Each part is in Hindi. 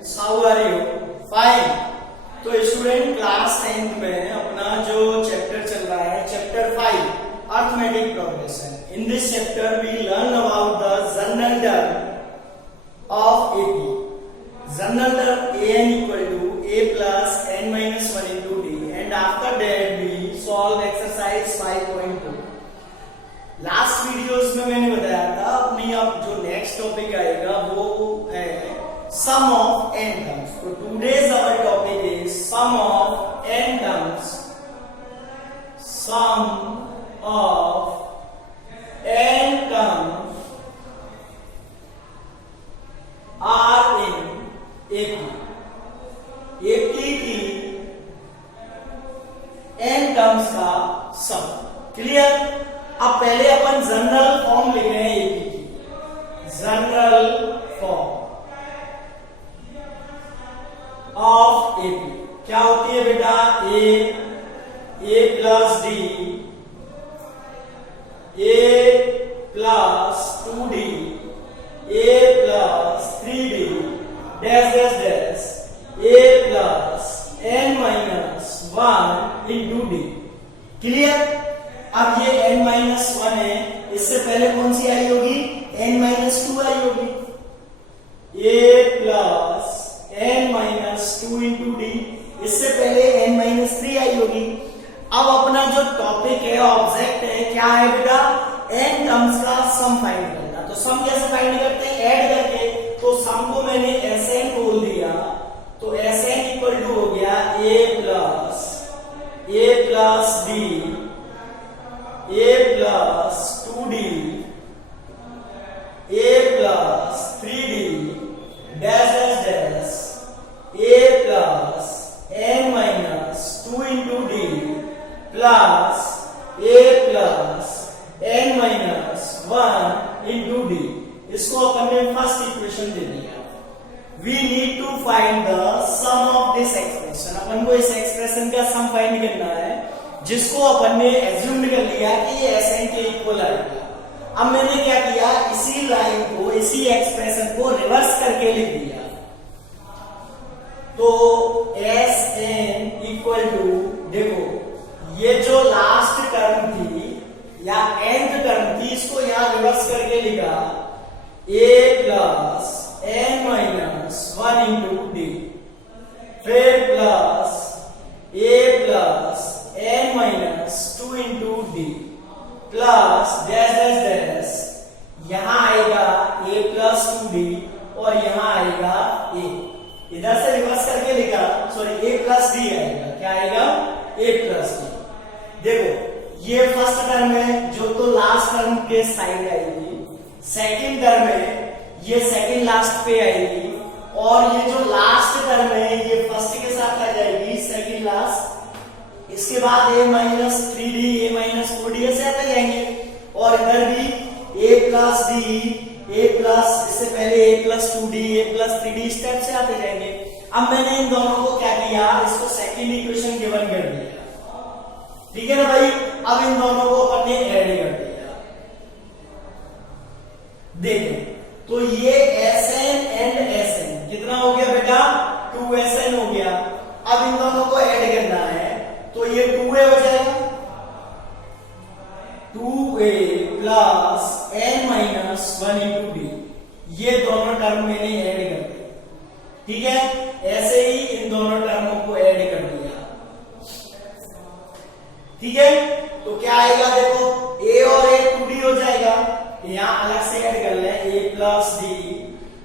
students, how are you? Fine. तो स्टूडेंट क्लास 10th में अपना जो चैप्टर चल रहा है chapter 5 arithmetic progression. In this chapter we learn about the general term of AP. General term an equal to a plus n minus 1 into d, and after that we solve exercise 5.2. Last videos में मैंने बताया था अपनी अब जो नेक्स्ट टॉपिक आएगा वो है सम ऑफ n टर्म्स. तो today's our topic is sum of n terms. Sum of n terms are in AP की n टर्म्स का सम. क्लियर. अब पहले अपन जनरल फॉर्म लिख रहे हैं AP की. जनरल फॉर्म ऑफ AP क्या होती है बेटा? a plus d, a plus 2d, a plus 3d, dash dash dash, a plus n minus 1 into d. Clear. अब ये n माइनस 1 है, इससे पहले कौन सी आई होगी? n माइनस 2 आई होगी. a plus n minus 2 into D, इससे पहले n माइनस 3 आई होगी. अब अपना जो टॉपिक है ऑब्जेक्ट है क्या है बेटा? n टर्म्स का सम फाइंड करना. तो सम कैसे फाइंड करते हैं? ऐड करके. तो सम को मैंने Sn बोल दिया, तो Sn इक्वल टू हो गया a plus d, a plus 2d, a plus 3d, dash dash dash, a plus n minus 2 into d plus a plus n minus 1 into d. इसको अपन ने फर्स्ट इक्वेशन दे दिया. We need to find the sum of this expression. अपन को इस एक्सप्रेशन का सम फाइंड करना है जिसको अपन ने एज्यूम कर लिया कि ये Sn के इक्वल आएगा. अब मैंने क्या किया? इसी लाइन को, इसी एक्सप्रेशन को रिवर्स करके लिख दिया. तो Sn इक्वल टू, देखो ये जो लास्ट टर्म थी या nth टर्म थी, इसको यहां रिवर्स करके लिखा a plus n minus 1 into d, फिर plus a plus n minus 2 into d plus dash dash dash, यहां आएगा a प्लस 2d और यहां आएगा a. इधर से रिवर्स करके लिखा, सॉरी a प्लस d आएगा. क्या आएगा? a plus d. देखो ये फर्स्ट टर्म है जो तो लास्ट टर्म के साइड आएगी. सेकंड टर्म है ये सेकंड लास्ट पे आएगी, और ये जो लास्ट टर्म है ये फर्स्ट के साथ आ जाएगी सेकंड लास्ट. इसके बाद a minus 3d, a minus 4d ऐसे आते जाएंगे. और इधर भी a plus d, a plus, इससे पहले a plus 2d, a plus 3d step से आते जाएंगे. अब मैंने इन दोनों को क्या किया? इसको सेकंड इक्वेशन गिवन कर दिया. ठीक है ना भाई. अब इन दोनों को अपन ने ऐड कर दिया. देखें तो ये Sn एंड Sn कितना हो गया बेटा? 2Sn हो गया. अब इन दोनों को ऐड करना है तो ये 2a हो जाएगा. 2a plus n minus 1 into D. ये दोनों टर्म मैंने ऐड कर दिए. ठीक है. ऐसे ही इन दोनों टर्मों को ऐड कर दिया. ठीक है. तो क्या आएगा? देखो a और a 2d हो जाएगा. यहां अलग से ऐड कर ले. a plus d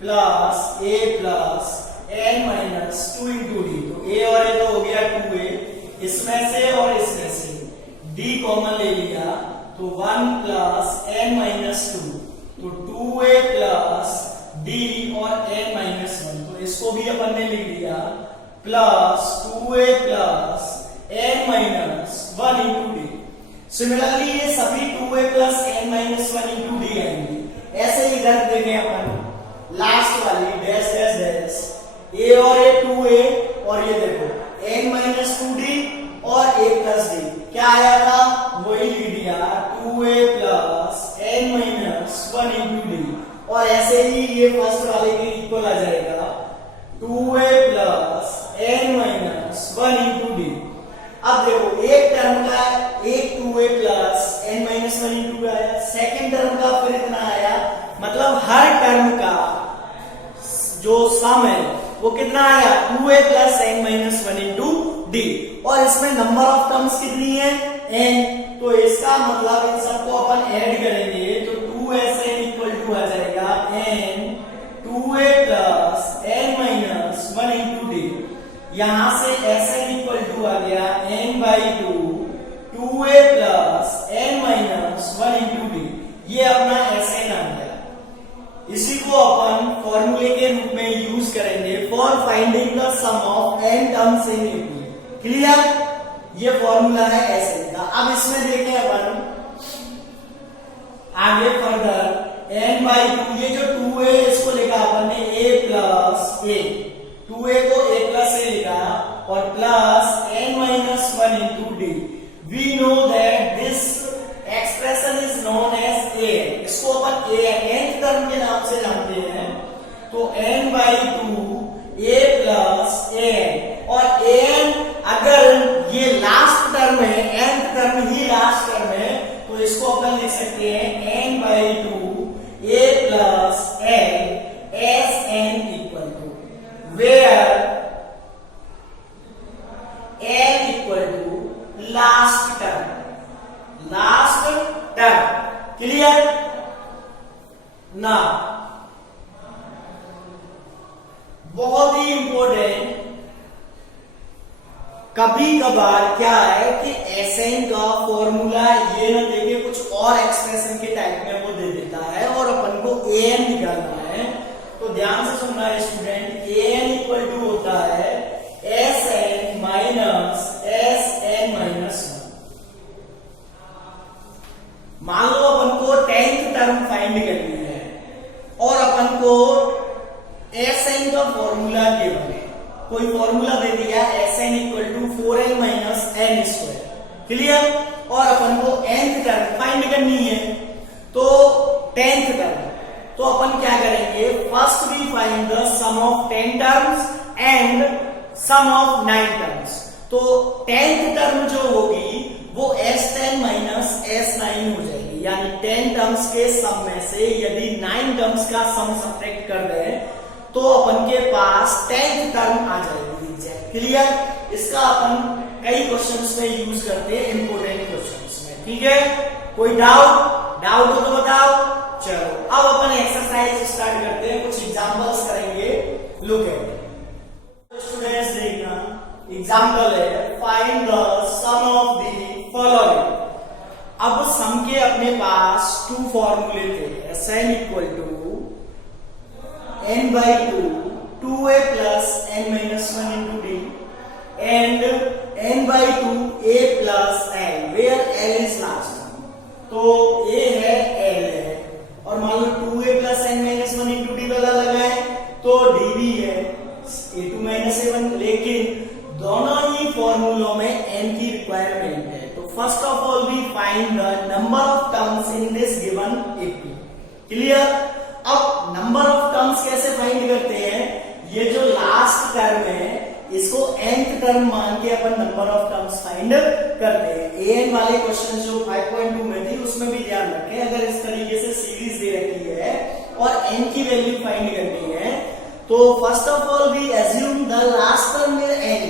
plus a plus n minus 2 into D. तो a और a तो हो गया 2a, इसमें से और इसमें से d कॉमन ले लिया तो 1 प्लस n माइनस 2, तो 2a प्लस d और n माइनस 1. तो इसको भी अपन ने लिख दिया plus 2a plus n minus 1 into D. Similarly ये सभी 2a plus n minus 1 into D आएंगे. ऐसे ही इधर देखें अपन लास्ट वाली डैश डैश डैश, a और a 2a, और ये देखो n माइनस 2d और a प्लस d. क्या आया था? वही लिख दिया 2a plus n minus 1 into D. और ऐसे ही ये फर्स्ट वाले के इक्वल आ जाएगा 2 सम है वो कितना आया 2a plus n minus 1 into D, और इसमें नंबर ऑफ टर्म्स कितनी है n, तो इसका मतलब इन सबको अपन ऐड करेंगे तो 2sn इक्वल टू आ जाएगा n 2a plus n minus 1 into D. यहां से sn इक्वल टू आ गया n बाई 2 2a plus n minus 1 into D, ये अपना sn आ गया। इसी को अपन फॉर्मूले के रूप में यूज करेंगे for finding the sum of n terms in UP. Clear, ये फॉर्मूला है sn का। अब इसमें देखें अपन आगे फर्दर n बाई 2, ये जो 2a इसको लिखा अपन ने a प्लस a, 2a को a प्लस a लिखा और plus n minus 1 into D. We know that this expression is known as a, इसको अपन nth टर्म के नाम से जानते हैं। तो n बाई 2 a प्लस an, और an अगर ये लास्ट टर्म है, nth टर्म ही लास्ट टर्म है, तो इसको अपन लिख सकते हैं n बाई 2 a plus n S n equal to where n equal to last term, last term. Clear ना, बहुत ही इंपॉर्टेंट, कभी कभार क्या है कि एसएन का फॉर्मूला ये ना देके कुछ और एक्सप्रेशन के टाइप में वो दे देता है और अपन को एन निकालना है। तो ध्यान से सुनना है स्टूडेंट, एन इक्वल टू होता है S N minus S N minus 1। मान लो अपन को 10th टर्म फाइंड करनी है और अपन को एसएन का फॉर्मूला गिवन है, कोई फॉर्मूला दे दिया SN equal to 4n minus n square. Clear, और अपन को nth टर्म फाइंड करनी है, तो 10th टर्म, तो अपन क्या करेंगे, first we find the sum of 10 terms and sum of 9 terms. तो 10th टर्म जो होगी वो s10 माइनस s9 हो जाएगी, यानी 10 टर्म्स के सम में से यदि 9 टर्म्स का सम सब्ट्रैक्ट कर दें तो अपन के पास 10th टर्म आ जाएगी एग्जैक्ट। क्लियर, इसका अपन कई क्वेश्चंस में यूज करते हैं, इंपोर्टेंट क्वेश्चंस में। ठीक है, कोई डाउट हो तो बताओ। चलो अब अपन एक्सरसाइज स्टार्ट करते हैं, कुछ एग्जांपल्स करेंगे। लुक एट स्टूडेंट्स, देखना एग्जांपल है find the sum of the following. अब सम के अपने पास 2 फॉर्मूले थे, SN equal to n by 2 2a plus n minus 1 into d and n by 2 a plus n where l is last term। तो a है l है और मान लो 2a plus n minus 1 into d वाला लगा है तो d भी है a2 minus a1, लेकिन दोनों ही फॉर्मूलों में n की रिक्वायरमेंट है। तो first of all we find the number of terms in this given AP। Clear, अब नंबर ऑफ टर्म्स कैसे फाइंड करते हैं, ये जो लास्ट टर्म है इसको nth टर्म मान के अपन नंबर ऑफ टर्म्स फाइंड करते हैं। an वाले क्वेश्चन जो 5.2 में थी उसमें भी ध्यान रखें, अगर इस तरीके से सीरीज दे रखी है और n की वैल्यू फाइंड करनी है तो first of all we assume the last term with n।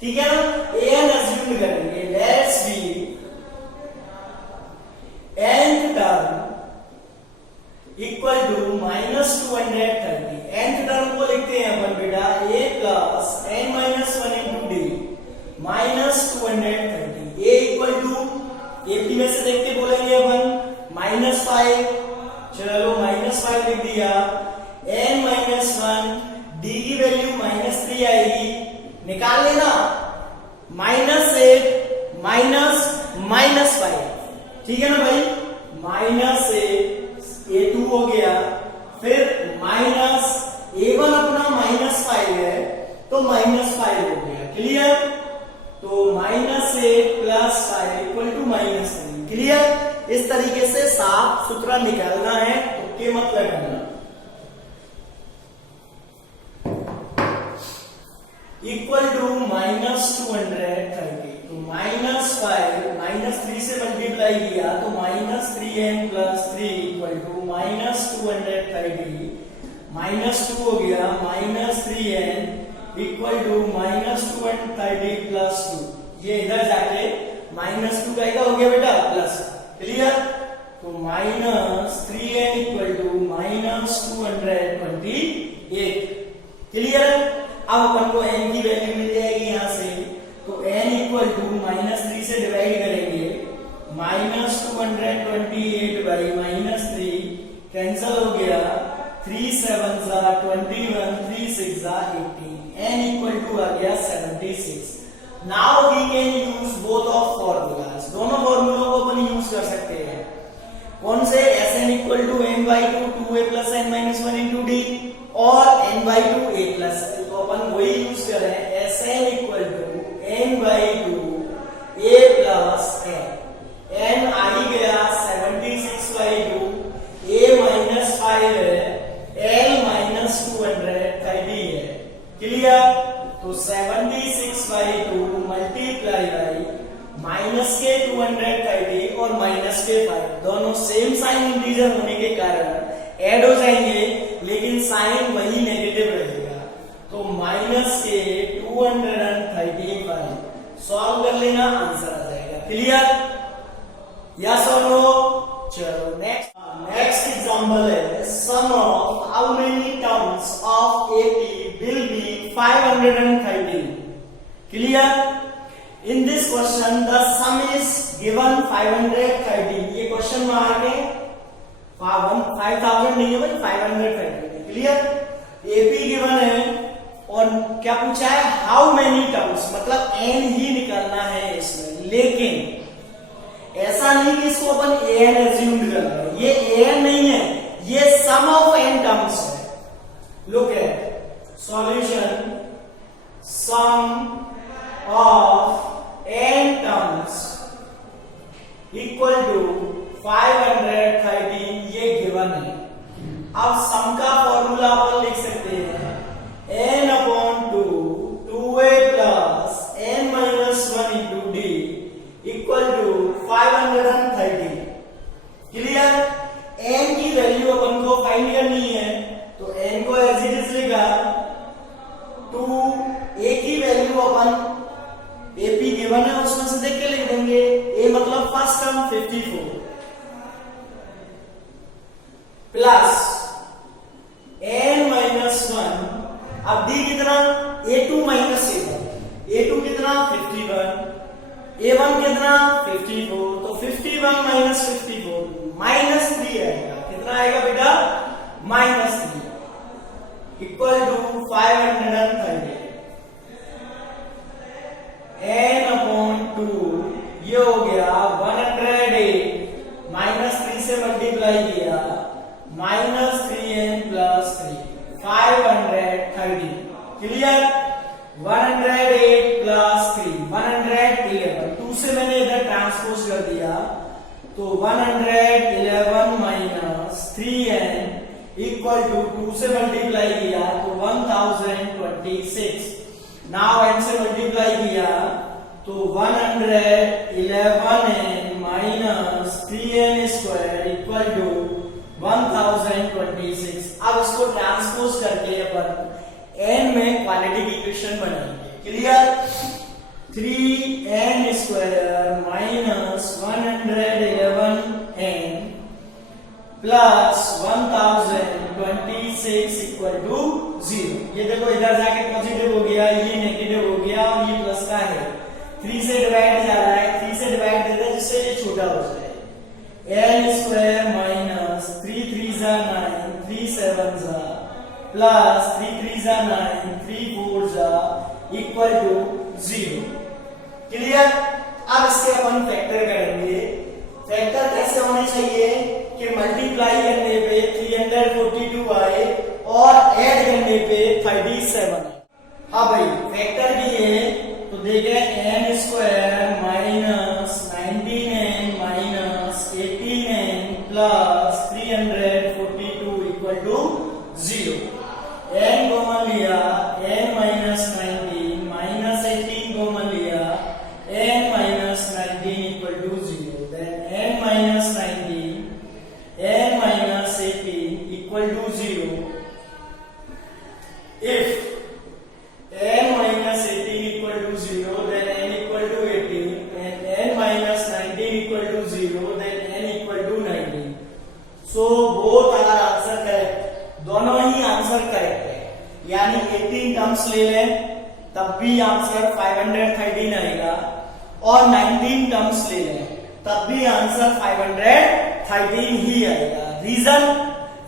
ठीक है ना, an एज्यूम करेंगे, let's be nth term equal to minus 230। nth term को लिखते हैं अपन बेटा a plus n minus 1 into D minus 230। a equal to AP में से देख के बोलेंगे अपन माइनस 5, चलो माइनस 5 लिख दिया, n माइनस 1, d की वैल्यू माइनस 3 आएगी, निकाल लेना, माइनस 8 माइनस माइनस 5। ठीक है ना भाई, माइनस 8 a2 हो गया, फिर माइनस a1 अपना माइनस 5 है तो माइनस 5 हो गया। क्लियर, तो minus 8 plus 5 equal to minus 3। Clear, इस तरीके से साफ सुथरा निकालना है, ओके मत लगाना। इक्वल टू माइनस 230, तो माइनस 5 माइनस 3 से मल्टीप्लाई किया तो minus 3n plus 3 equal to minus 230 -2 हो गया, -3n इक्वल टू -230 प्लस 2। ये इधर जाके -2 का हो गया बेटा प्लस। क्लियर? तो -3n इक्वल टू -228। क्लियर? अब अपन को n की वैल्यू मिल जाएगी यहां से, तो n इक्वल टू -3 से डिवाइड करेंगे, -228 बाई -3 कैंसल हो गया, 3 7 21, 3 6 18, n इक्वल टू आ गया 76। Now we can use both of formulas, दोनों फॉर्मूलों को अपन यूज कर सकते हैं। कौन से? Sn equal to n/2 2a plus n minus 1 into D और n/2 a प्लस। तो अपन वही यूज कर रहे हैं, Sn equal to n/2 a plus n आ ही गया 76/2, a माइनस 5 है, l माइनस 230 है। क्लियर? तो 76/2 मल्टीप्लाई बाई माइनस के 230 और माइनस के 5, दोनों सेम साइन इंटीजर होने के कारण ऐड हो जाएंगे, लेकिन साइन वही नेगेटिव रहेगा। तो माइनस के 235 सॉल्व कर लेना, आंसर आ जाएगा। क्लियर? यस और नो? चलो नेक्स्ट एग्जांपल है, sum of how many terms of AP will be 513। Clear? In this question the sum is given 513। ये क्वेश्चन मार्क है, 5000 नहीं है भाई, 513। क्लियर? एपी गिवन है और क्या पूछा है? हाउ मेनी टर्म्स, मतलब n ही निकालना है इसमें। लेकिन ऐसा नहीं कि इसको अपन an एज्यूम कर रहे हैं, ये an नहीं है, ये सम ऑफ n टर्म्स है। Look at solution, sum of n terms equal to 513, ये गिवन है। अब सम का फॉर्मूला अपन लिख सकते हैं, n/2 2a plus n minus 1 into D equal to 530। Clear? n की वैल्यू अपन को फाइंड करनी है, तो n को एज इट इज लिखा, 2a की वैल्यू अपन एपी गिवन है उसमें से देख के लिख देंगे, a मतलब first term 54 plus n minus 1, अब d कितना? a2 माइनस a1 कितना? 51, a1 कितना? 54, तो 51 माइनस 54 -3 आएगा। कितना आएगा बेटा? -3 इक्वल टू 530। n/2 ये हो गया 108, -3 से मल्टीप्लाई किया, -3n प्लस 3 530। क्लियर? 108 प्लस 3 111, 2 से मैंने इधर ट्रांसपोज कर दिया, तो 111 माइनस 3n इक्वल टू 2 से मल्टीप्लाई किया तो 1026। नाउ n से मल्टीप्लाई किया तो 111n minus 3n square equal to 1026। अब इसको ट्रांसपोज करके अपन n में क्वाड्रेटिक इक्वेशन बनाएंगे। Clear? 3n square minus 111n plus 1026 equal to 0। ये देखो इधर जाके पॉजिटिव हो गया, ये नेगेटिव हो गया और ये प्लस का है, 3 से डिवाइड जा रहा है, 3 से डिवाइड देते हैं जिससे ये छोटा हो जाए। n स्क्वायर माइनस 3 3 जा 9 3 7 जा प्लस 3 3 जा 9 3 4 जा इक्वल टू 0। क्लियर? अब इसके अपन फैक्टर करेंगे। फैक्टर कैसे होने चाहिए कि मल्टीप्लाई करने पे 342 आए और ऐड करने पे 37 आए। हाँ भाई फैक्टर भी है तो देखें, n square minus 19n minus 18n plus 342 equal to 0। n common लिया, n माइनस 19 माइनस 18 कॉमन लिया, n minus 19 equal to 0। Then n minus 19 n minus 18 equal to 0। 18 terms ले लें तब भी आंसर 513 आएगा, और 19 टर्म्स ले लें तब भी आंसर 513 ही आएगा।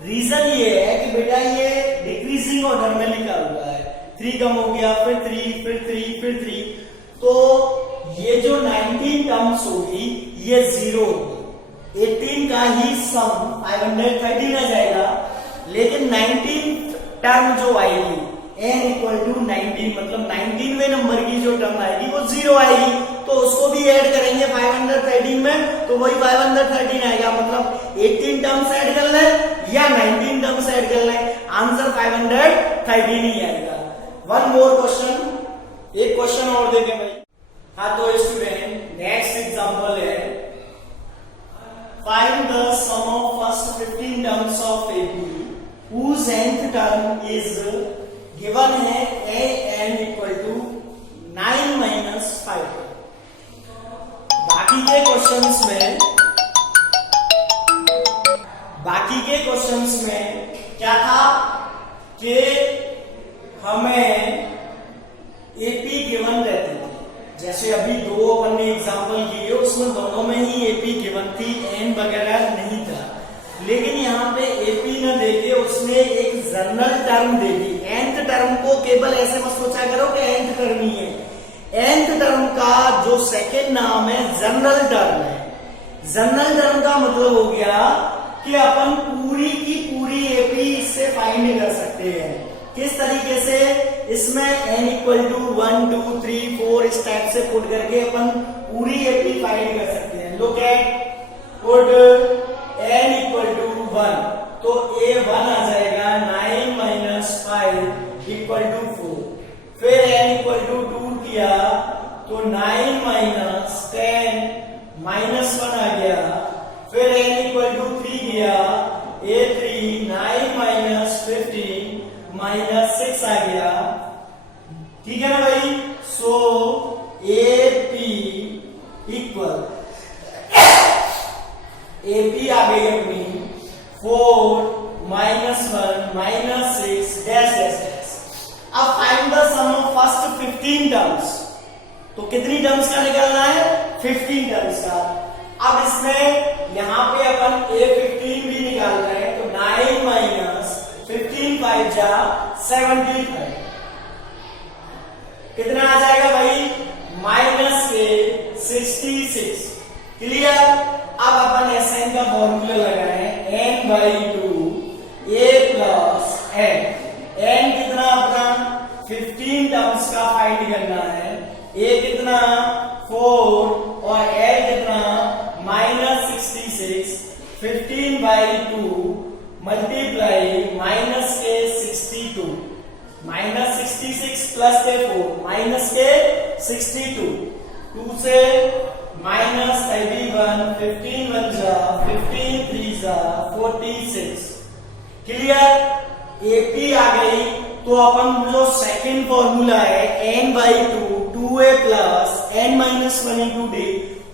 रीजन ये है कि बेटा ये डिक्रीजिंग ऑर्डर में लिखा हुआ है, 3 कम हो गया, फिर 3, फिर 3, फिर 3, तो ये जो 19 टर्म्स होगी ये 0 होगी, 18 का ही सम 513 आ जाएगा, लेकिन 19 टर्म जो आएगी n इक्वल टू 19, मतलब 19वें नंबर की जो टर्म आएगी वो 0 आएगी, तो उसको भी ऐड करेंगे 513 में, तो वही 513 आएगा, मतलब 18 टर्म्स ऐड कर ले या 19 टर्म्स ऐड कर ले, आंसर 513 ही आएगा। वन मोर क्वेश्चन, एक क्वेश्चन और देखें भाई। हाँ तो स्टूडेंट नेक्स्ट एग्जांपल है, find the sum of first 15 terms of AP whose nth term is given है an इक्वल टू 9 माइनस 5। बाकी के क्वेश्चंस में क्या था कि हमें AP गिवन रहती थी, जैसे अभी दो अपन ने एग्जांपल किए उसमें दोनों में ही AP गिवन थी, n वगैरह नहीं था, लेकिन यहाँ पे AP न देके उसने एक जनरल टर्म दे दी। nth टर्म को केवल ऐसे मत सोचा करो कि nth टर्म ही है, nth टर्म का जो सेकेंड नाम है जनरल टर्म है। जनरल टर्म का मतलब हो गया कि अपन पूरी की पूरी AP इससे फाइंड कर सकते हैं। किस तरीके से? इसमें n इक्वल टू 1, 2, 3, 4 इस टाइप से पुट करके अपन पूरी AP फाइंड कर सकते हैं। Look at, put n equal to 1, तो A1 आ जाएगा 9 माइनस 5 इक्वल टू 4, फिर n इक्वल टू 2 किया तो 9 माइनस 10 माइनस 1 आ गया, फिर n इक्वल टू 3 किया, A3 9 माइनस 15 माइनस 6 आ गया, ठीक है ना भाई। सो AP इक्वल AP आ गई अपनी 4 minus 1 minus 6 dash dash dash. अब find the sum of first 15 terms, तो कितनी टर्म्स का निकालना है? 15 टर्म्स का। अब इसमें यहां पे अपन A15 भी निकाल रहे हैं, तो 9 माइनस 15 5 जा 75, कितना आ जाएगा भाई? माइनस के 66। क्लियर? अब अपन SN का फॉर्मूला लगाएं, n/2 A plus n। n कितना अपना 15 टर्म्स का फाइंड करना है, A कितना 4 और L कितना माइनस 66, 15/2 मल्टीप्लाई माइनस के 62, माइनस 66 प्लस के 4 माइनस के 62, 2 से माइनस 31, 15 1 जा 15 3 जा 46। क्लियर? AP आ गई, तो अपन जो सेकंड फॉर्मूला है n/2 2A plus n minus 1 into D,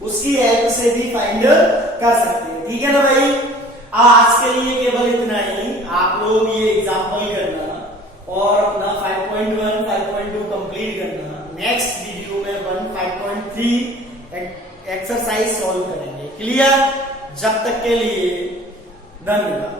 उसकी हेल्प से भी फाइंड कर सकते हैं। ठीक है ना भाई? आज के लिए केवल इतना ही। आप लोग ये एग्जाम्पल करना और अपना 5.1 5.2 कंप्लीट करना। नेक्स्ट वीडियो में 5.3 एक्सरसाइज सॉल्व करेंगे। क्लियर? जब तक के लिए धन्यवाद।